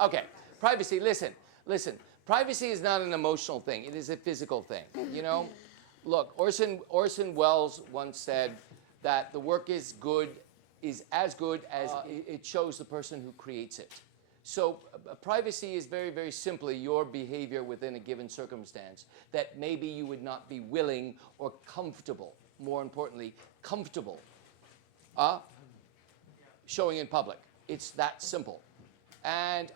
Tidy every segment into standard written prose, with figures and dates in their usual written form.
Okay, privacy, listen. Privacy is not an emotional thing. It is a physical thing, you know? Look, Orson Welles once said that the work is as good as it shows the person who creates it. So privacy is very, very simply your behavior within a given circumstance that maybe you would not be willing or comfortable, more importantly, comfortable showing in public. It's that simple. And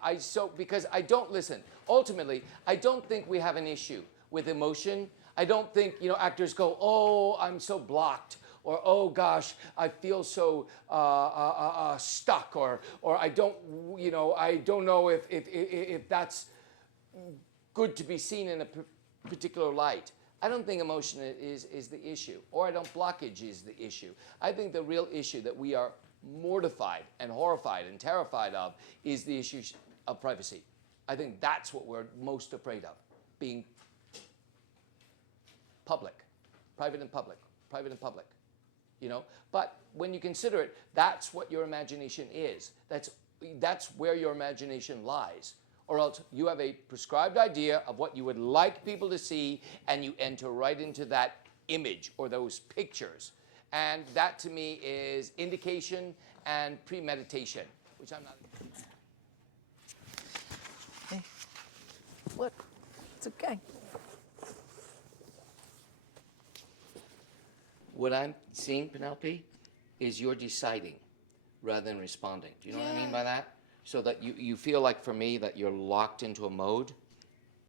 because I don't listen, ultimately, I don't think we have an issue with emotion. I don't think, actors go, oh, I'm so blocked, or oh gosh, I feel so stuck, or I don't, I don't know if that's good to be seen in a particular light. I don't think emotion is the issue, or I don't blockage is the issue. I think the real issue that we are mortified and horrified and terrified of is the issue of privacy. I think that's what we're most afraid of, being public, private and public, private and public, But when you consider it, that's what your imagination is. That's where your imagination lies. Or else you have a prescribed idea of what you would like people to see, and you enter right into that image or those pictures. And that to me is indication and premeditation, which I'm not. Hey, what? It's okay. What I'm seeing, Penelope, is you're deciding rather than responding. Do you know what I mean by that? So that you feel like, for me, that you're locked into a mode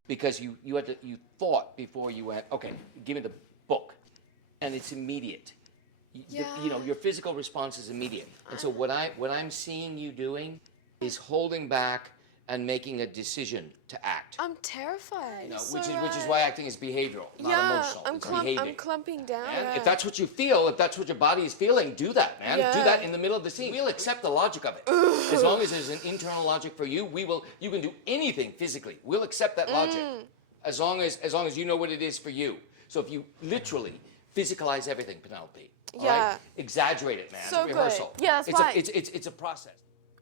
because you thought before you went, okay, give me the book, and it's immediate. Your physical response is immediate. And so what I'm seeing you doing is holding back and making a decision to act. I'm terrified. Which is why acting is behavioral, not emotional. I'm clumping down. And if that's what you feel, if that's what your body is feeling, do that, man. Yeah. Do that in the middle of the scene. We'll accept the logic of it. As long as there's an internal logic for you, you can do anything physically. We'll accept that logic. As long as you know what it is for you. So if you literally physicalize everything, Penelope. All right? Exaggerate it, man. So it's a rehearsal. Good. Yeah, that's fine. It's a process.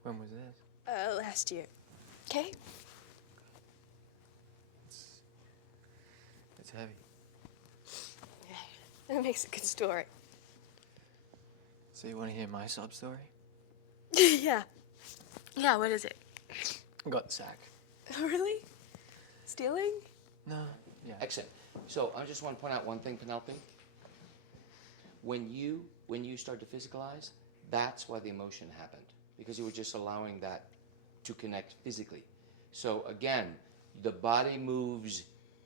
When was this? Last year. Okay. It's heavy. Yeah, that makes a good story. So you want to hear my sob story? Yeah. Yeah, what is it? I got the sack. Really? Stealing? No. Yeah. Excellent. So I just want to point out one thing, Penelope. When you start to physicalize, that's why the emotion happened, because you were just allowing that to connect physically. So again, the body moves,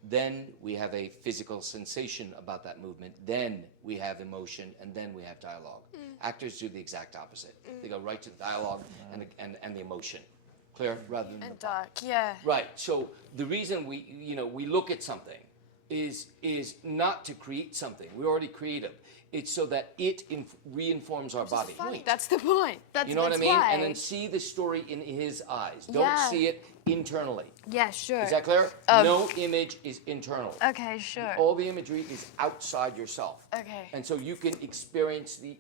then we have a physical sensation about that movement, then we have emotion, and then we have dialogue. Actors do the exact opposite. They go right to the dialogue and the emotion. Clear? Rather than And dark, yeah. Right. So the reason we look at something is not to create something. We're already creative. It's so that it reinforms our body. Funny. That's the point. You know what I mean? Why. And then see the story in his eyes. Don't see it internally. Yeah, sure. Is that clear? No image is internal. Okay, sure. All the imagery is outside yourself. Okay. And so you can experience the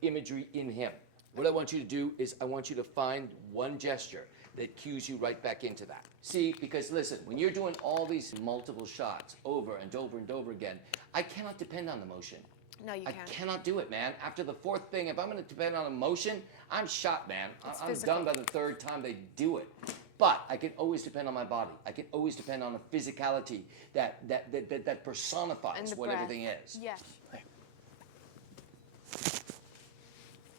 imagery in him. What I want you to do is I want you to find one gesture that cues you right back into that. See, because listen, when you're doing all these multiple shots over and over and over again, I cannot depend on emotion. No, you can't. I cannot do it, man. After the fourth thing, if I'm going to depend on emotion, I'm shot, man. I'm physical. done by the third time they do it. But I can always depend on my body. I can always depend on a physicality that personifies what breath. everything is. Yeah.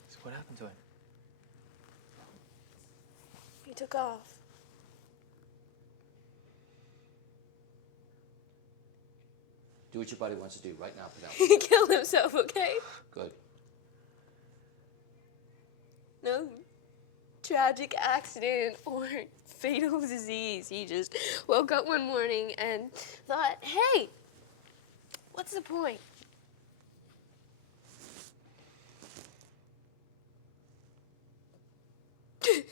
So what happened to him? He took off. Do what your body wants to do right now, Penelope. He killed himself, okay? Good. No tragic accident or fatal disease. He just woke up one morning and thought, hey, what's the point? Good.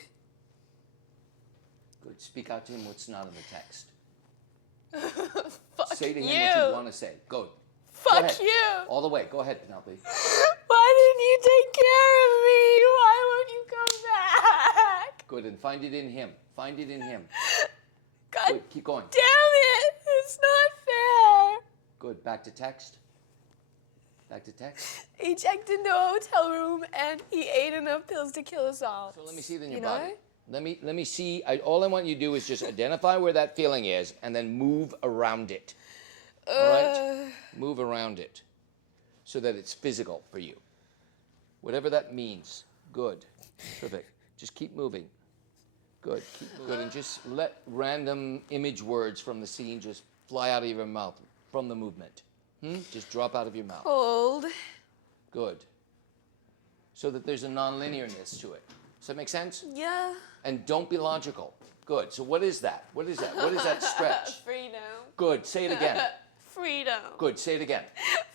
Speak out to him what's not in the text. Fuck Say to him you. what you want to say. Go. Fuck Go ahead. you. All the way. Go ahead, Penelope. Why didn't you take care of me? Why won't you come back? Good, and find it in him. Find it in him. God Good, keep going. damn it! It's not fair. Good, back to text. Back to text. He checked into a hotel room and he ate enough pills to kill us all. So let me see it in your You know? body. Let me see. All I want you to do is just identify where that feeling is and then move around it. All right? Move around it so that it's physical for you. Whatever that means. Good. Perfect. Just keep moving. Good. Keep moving. Good. And just let random image words from the scene just fly out of your mouth from the movement. Just drop out of your mouth. Cold. Good. So that there's a non-linearness to it. Does that make sense? Yeah. And don't be logical. Good. So what is that? What is that? What is that stretch? Freedom. Good. Say it again. Freedom. Good. Say it again.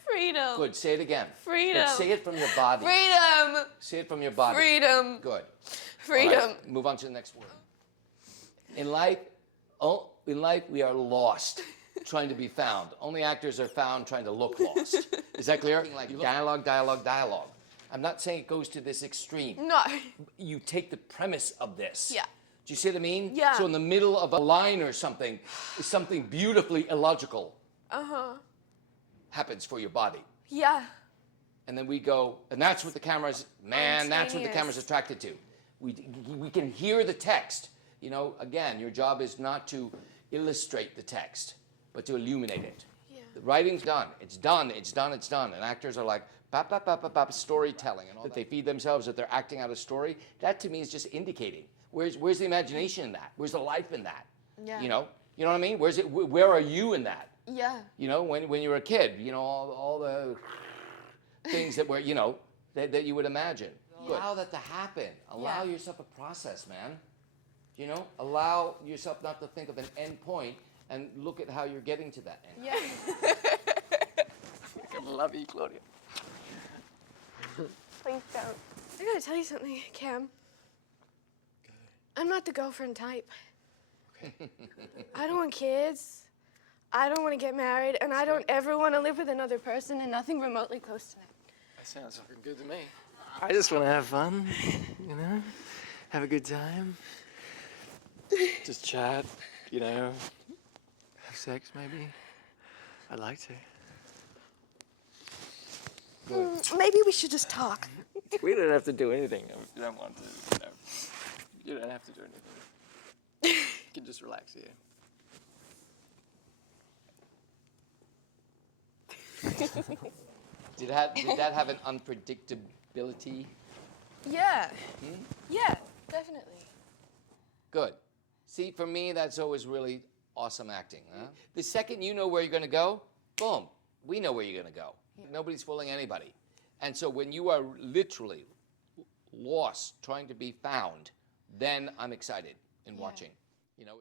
Freedom. Good. Say it again. Freedom. Good. Say it from your body. Freedom. Say it from your body. Freedom. Good. Freedom. All right, move on to the next word. In life, we are lost trying to be found. Only actors are found trying to look lost. Is that clear? Like dialogue, dialogue, dialogue. I'm not saying it goes to this extreme. No. You take the premise of this. Yeah. Do you see what I mean? Yeah. So in the middle of a line or something, is something beautifully illogical happens for your body. Yeah. And then we go, and that's what the camera's, man, that's what the Spontaneous. camera's attracted to. We can hear the text. You know, again, your job is not to illustrate the text, but to illuminate it. Yeah. The writing's done. It's done. It's done. It's done. And actors are like, bap, bap, bap, bap, bap, storytelling and all that. They feed themselves, that they're acting out a story. That to me is just indicating. Where's the imagination in that? Where's the life in that? Yeah. You know what I mean? Where's it? Where are you in that? Yeah. You know, when you were a kid, you know, all the things that were, you know, that you would imagine. Allow that to happen. Allow yourself a process, man. You know, allow yourself not to think of an end point and look at how you're getting to that end. Yeah. I love you, Claudia. Please don't. I gotta tell you something, Cam. I'm not the girlfriend type. Okay. I don't want kids. I don't want to get married, and I don't ever want to live with another person and nothing remotely close to that. That sounds fucking good to me. I just want to have fun, you know? Have a good time. Just chat, you know? Have sex, maybe? I'd like to. Maybe we should just talk. We don't have to do anything if you don't want to, you know? You don't have to do anything. You can just relax here. Did that have an unpredictability? Yeah. Yeah, definitely. Good. See, for me, that's always really awesome acting. Huh? The second you know where you're going to go, boom, we know where you're going to go. Nobody's fooling anybody. And so when you are literally lost, trying to be found, then I'm excited in watching. You know.